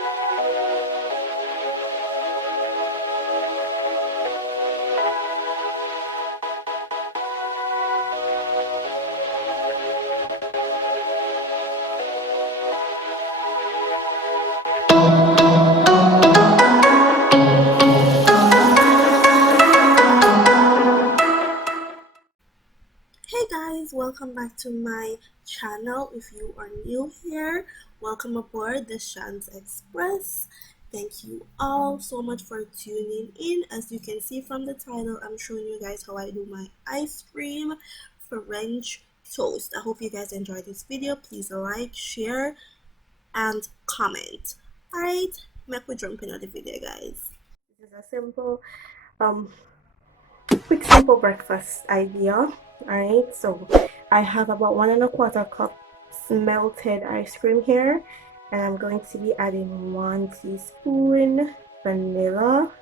Hey guys, welcome back to my channel. If you are new here, welcome aboard the Shans Express. Thank you all so much for tuning in. As you can see from the title, I'm showing you guys how I do my ice cream French toast. I hope you guys enjoyed this video. Please like, share, and comment. Alright, make we jump into the video, guys. This is a simple quick simple breakfast idea. Alright, so I have about 1¼ cup melted ice cream here, and I'm going to be adding 1 teaspoon vanilla.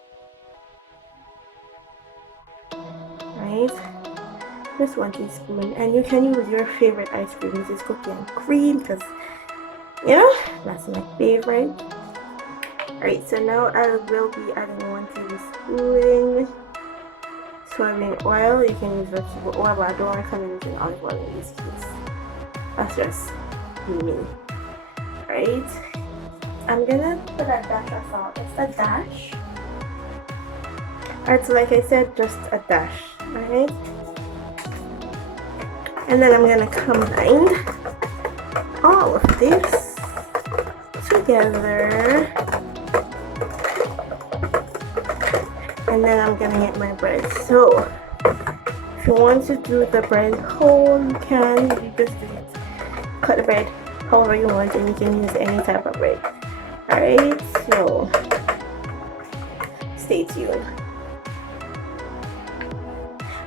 Right, just 1 teaspoon, and you can use your favorite ice cream. This is cookie and cream because you know that's my favorite. Alright, so now I will be adding 1 tablespoon soybean oil. You can use vegetable oil, but I don't recommend using olive oil in this case. That's just me. Right? I'm gonna put a dash of salt. Just a dash. Alright, so like I said, just a dash. Alright? And then I'm gonna combine all of this together. And then I'm gonna get my bread. So if you want to do the bread whole, you can. You just do it. Cut the bread however you want, and you can use any type of bread. Alright, so stay tuned.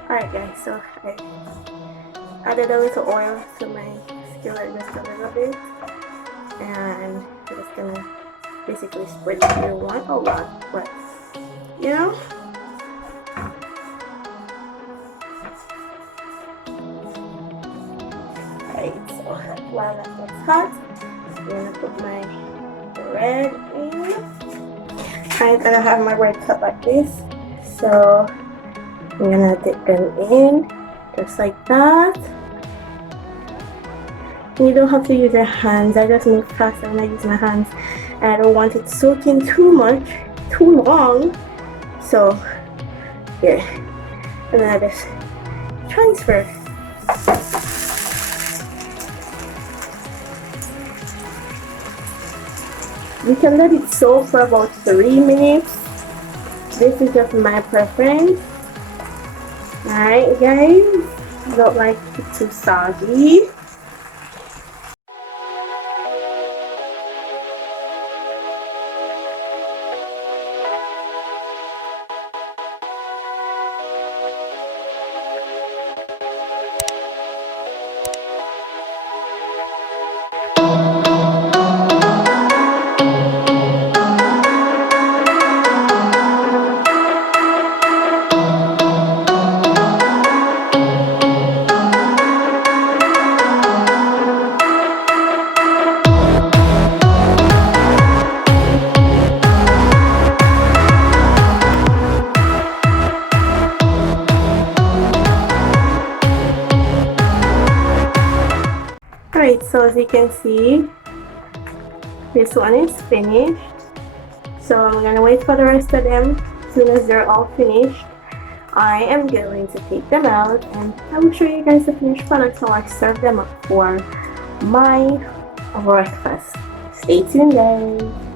Alright guys, so I added a little oil to my skillet just a little bit, and I'm just gonna basically spread it here. Want a lot, but you know. Right, so while that gets hot, I'm gonna put my bread in. Right, and I have my bread cut like this, so I'm gonna dip them in just like that. You don't have to use your hands. I just move faster when I use my hands. I don't want it soaking too much, too long. So here, and then I just transfer. You can let it soak for about 3 minutes. This is just my preference. Alright guys, I don't like it too soggy. Alright, so as you can see, this one is finished. So I'm gonna wait for the rest of them. As soon as they're all finished, I am going to take them out, and I will show you guys the finished product how I serve them up for my breakfast. Stay tuned guys.